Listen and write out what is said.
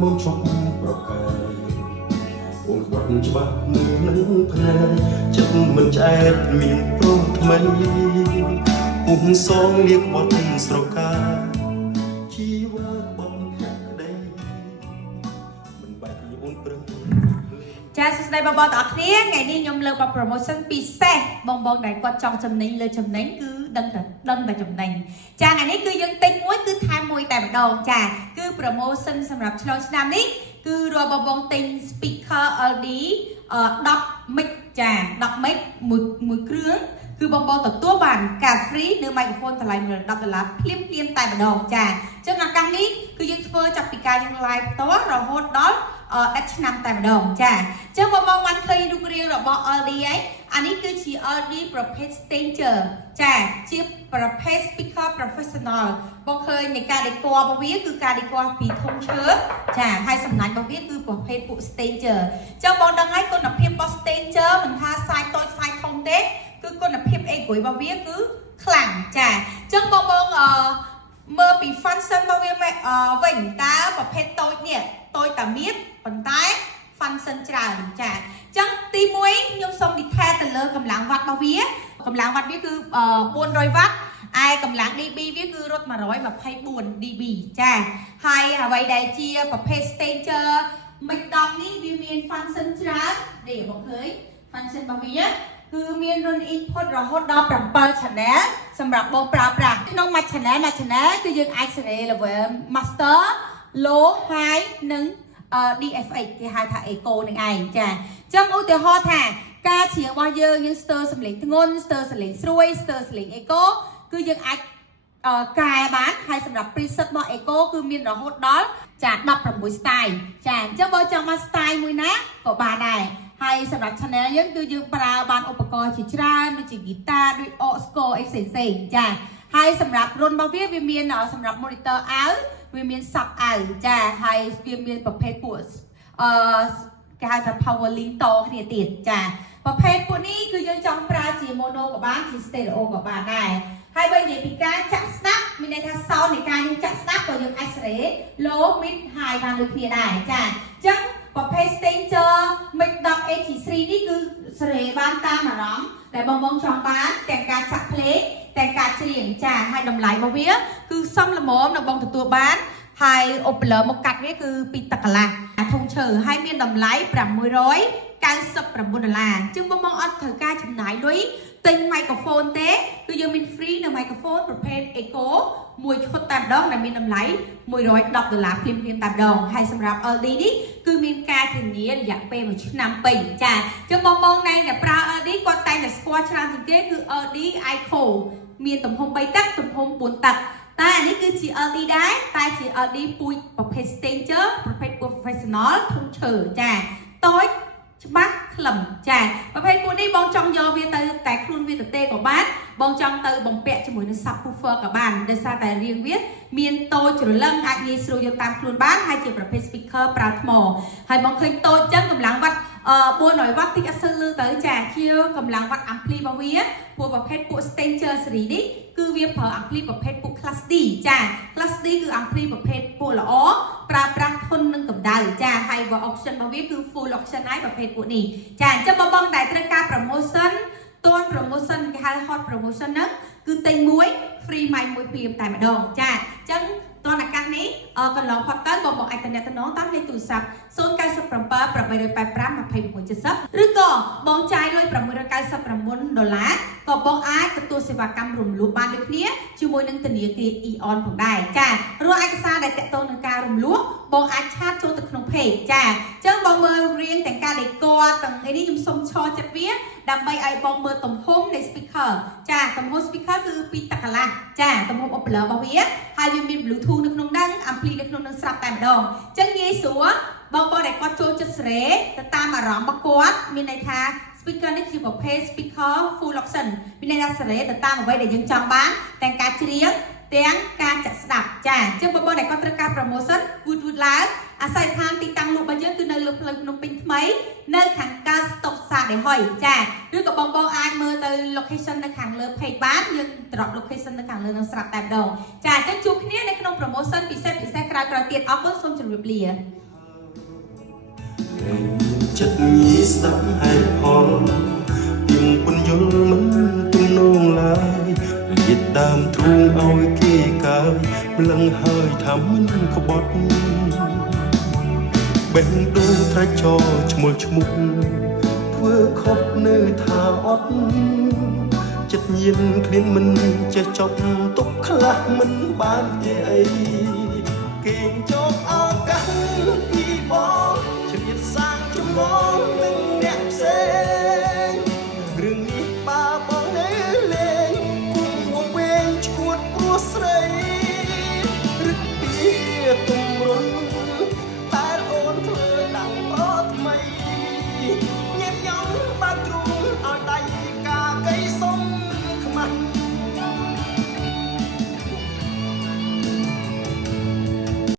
មុំជុំប្រកែអូនបាត់ច្បាស់នឹងភ្នែកចិត្តមិនឆ្អែតមានព្រមថ្មីពុំសងលៀកបាត់ស្រកាជីវ៉ាបំផាក់ដីមិនបាច់អូនព្រឹងចាសស្ដីបងប្អូនទាំងអស់គ្នាថ្ងៃនេះខ្ញុំលើកមក promotion ពិសេសបងប្អូនដែលគាត់ចង់ចំណេញលើចំណេញគឺដឹងតែចំណេញចាថ្ងៃនេះគឺយើងទិញមួយគឺថែមមួយតែម្ដងចាគឺ promotion សម្រាប់ឆ្លងឆ្នាំនេះគឺរាល់បងប្អូនទិញ speaker LD 10 mic ចា10 mic មួយគ្រឿងគឺបងប្អូនទទួលបានការ free នៅ microphone តម្លៃ$10ភ្លាមតែម្ដងចាអញ្ចឹងឱកាសនេះគឺយើងធ្វើចាប់ពីការយើង live ផ្ទាល់រហូតដល់10ឆ្នាំតែម្ដងចាអញ្ចឹងបងប្អូនបានឃើញរូបរាងរបស់ LD ហើយអានេះគឺជា LD ប្រភេទ stager ចាជាប្រភេទ speaker professional បងឃើញនៃការ decor របស់វាគឺការ decor ពីធំឈើចាហើយសំណាញ់របស់វាគឺប្រភេទពួក stager អញ្ចឹងបងដឹងហើយគុណភាពរបស់ stager មិនថាសាយតូចសាយធំទេគឺគុណភាពអេក្រួយរបស់វាគឺខ្លាំងចាអញ្ចឹងបងមើលពី function របស់វាវិញតើប្រភេទតូចនេះតូចតែមានប៉ុន្តែ function ច្រើនចាអញ្ចឹងទី1ខ្ញុំសូម detail ទៅលើកម្លាំងវ៉ាត់របស់វាកម្លាំងវ៉ាត់វាគឺ400វ៉ាត់ឯកម្លាំង dB វាគឺរត់124 dB ចាហើយអ្វីដែលជាប្រភេទ stager mic 10នេះវាមាន function ច្រើននេះបងឃើញ function របស់វាគឺមានរុន input រហូតដល់7 channel សម្រាប់បងប្រើប្រាស់ក្នុងមួយ channel គឺយើងអាច select level master low high និងDFX គេហៅថា echo នឹងឯងចាអញ្ចឹងឧទាហរណ៍ថាការច្រៀងរបស់យើងស្ទើរសំឡេងធ្ងន់ស្ទើរសំឡេងស្រួយស្ទើរសំឡេង echo គឺយើងអាចកែបានហើយសម្រាប់ preset របស់ echo គឺមានរហូតដល់ចា16 style ចាអញ្ចឹងបើចង់មក style មួយណាក៏បានដែរហើយសម្រាប់ channel យើងគឺយើងប្រើបានឧបករណ៍ជាច្រើនដូចជា guitar ដូច aux score អីផ្សេងៗចាហើយសម្រាប់រុនរបស់វាមានសម្រាប់ monitor អាវវាមាន sub អាវចាហើយវាមានប្រភេទពួកគេហៅថា power link តគ្នាទៀតចាប្រភេទពួកនេះគឺយើងចង់ប្រើជា mono ក៏បានជា stereo ក៏បានដែរហើយបើនិយាយពីការចាក់ស្ដាប់មានន័យថា sound នៃការយើងចាក់ស្ដាប់ក៏យើងអាចស្រេ low mid high បានដូចគ្នាដែរចាអញ្ចឹងប្រភេទ stager mic 10 AG3 នេះគឺស្រេបានតាមអារម្មណ៍ដែលបងចង់បានទាំងការចាក់ភ្លេងទាំងការច្រៀងចាហើយតម្លៃរបស់វាគឺសមល្មមនៅបងទទួលបានហើយឧបលើមកកាត់វាគឺពីទឹកកន្លះធំឈើហើយមានតម្លៃ$699អញ្ចឹងបងអត់ត្រូវការចំណាយលុយទិញ microphone ទេគឺយើងមាន free នៅ microphone ប្រភេទ echo មួយឈុតតែម្ដងដែលមានតម្លៃ$110ភ្លាមតែម្ដងហើយសម្រាប់ LD នេះគឺមានការធានារយៈពេល1ឆ្នាំពេញចាអញ្ចឹងបងណែដែលប្រើ LD គាត់តែងតែស្គាល់ច្រើនជាងគេគឺ LD Echo មានទំហំ3តឹកទំហំ4តឹកតែអានេះគឺជា LD ដែរតែជា LD ពូជប្រភេទ stager ប្រភេទ professional ធំឈើចាតូចច្បាស់ខ្លឹមចាប្រភេទពួកនេះបងចង់យកវាទៅតែខ្លួនវាទៅទេក៏បានបងចង់ទៅបំពាក់ជាមួយនឹង subwoofer ក៏បានដោយសារតែរាងវាមានតូចច្រឡឹងអាចងាយស្រួលយកតាមខ្លួនបានហើយជាប្រភេទ speaker ប្រើថ្មហើយបងឃើញតូចចឹងកម្លាំងវ៉ាត់400វ៉ាត់តិចអត់សូវលឺទៅចាជាកម្លាំងវ៉ាត់ ampli របស់វាពួកប្រភេទពួក stager series នេះគឺវាប្រើ ampli ប្រភេទពួក class D ចា class D គឺ ampli ប្រភេទពួកល្អប្រើប្រាស់ធន់នឹងកម្ដៅចាហើយ option របស់វាគឺ full option ហើយប្រភេទពួកនេះចាអញ្ចឹងបងដែលត្រូវការ promotion តួន promotion គេហៅ hot promotion ហ្នឹងគឺទិញមួយ free mic មួយព្រាមតែម្ដងចាអញ្ចឹងតនអាកាសនេះកន្លងផុតទៅបងអាចតំណតាមលេខទូរស័ព្ទ097 885 2670ឬក៏បងចាយលុយ$699ក៏បងអាចទទួលសេវាកម្មរំលោះបានដូចគ្នាជាមួយនឹងធនាគារ Eon ផងដែរចារាល់ឯកសារដែលទាក់ទងនឹងការរំលោះបងអាចឆាតចូលទៅក្នុង page ចាអញ្ចឹងបងមើលរៀងទាំងការ decor ទាំងនេះខ្ញុំសុំឈរចិត្តវាដើម្បីឲ្យបងមើលទំហំនៃ speaker ចាទំហំ speaker គឺពីតកន្លះចាទំហំ upper របស់វាហើយវាមាន bluetooth នៅក្នុងហ្នឹង ampli នៅក្នុងហ្នឹងស្រាប់តែម្ដងអញ្ចឹងងាយស្រួលបងដែលគាត់ចូលចិត្តស្រេទៅតាមអារម្មណ៍របស់គាត់មានន័យថា speaker នេះជាប្រភេទ speaker full option មានន័យថាស្រេទៅតាមអ្វីដែលយើងចង់បានទាំងការច្រៀងទាំងការចាក់ស្ដាប់ចាអញ្ចឹងបងដែលគាត់ត្រូវការ promotion វូតឡើងអាស័យដ្ឋានទីតាំងលក់របស់យើងគឺនៅលើផ្លូវភ្នំពេញថ្មីនៅខាងកើត stop សាđể hỏi chaឬក៏បងបងអាចមើលទៅ location នៅខាងលើ page បានយើង drop location នៅខាងលើនឹងស្រាប់តែម្ដងចាអញ្ចឹងជួបគ្នានៅក្នុង promotion ពិសេសក្រោយទៀតអរគុណសូមជម្រាបលា ចិត្តញីស្ដាប់ហើយផងពីងពន្យល់មិនទំនងឡើយនិយាយដើមទ្រូងឲ្យគេកើយម្លឹងហើយថាមិនក្បត់បេះដូងត្រាច់ចោឈ្មោះធ្វើខុសនៅថាអត់ចិត្តញៀនគ្មានមិនចេះចប់ទុកខ្លះមិនបានអីគេងចោ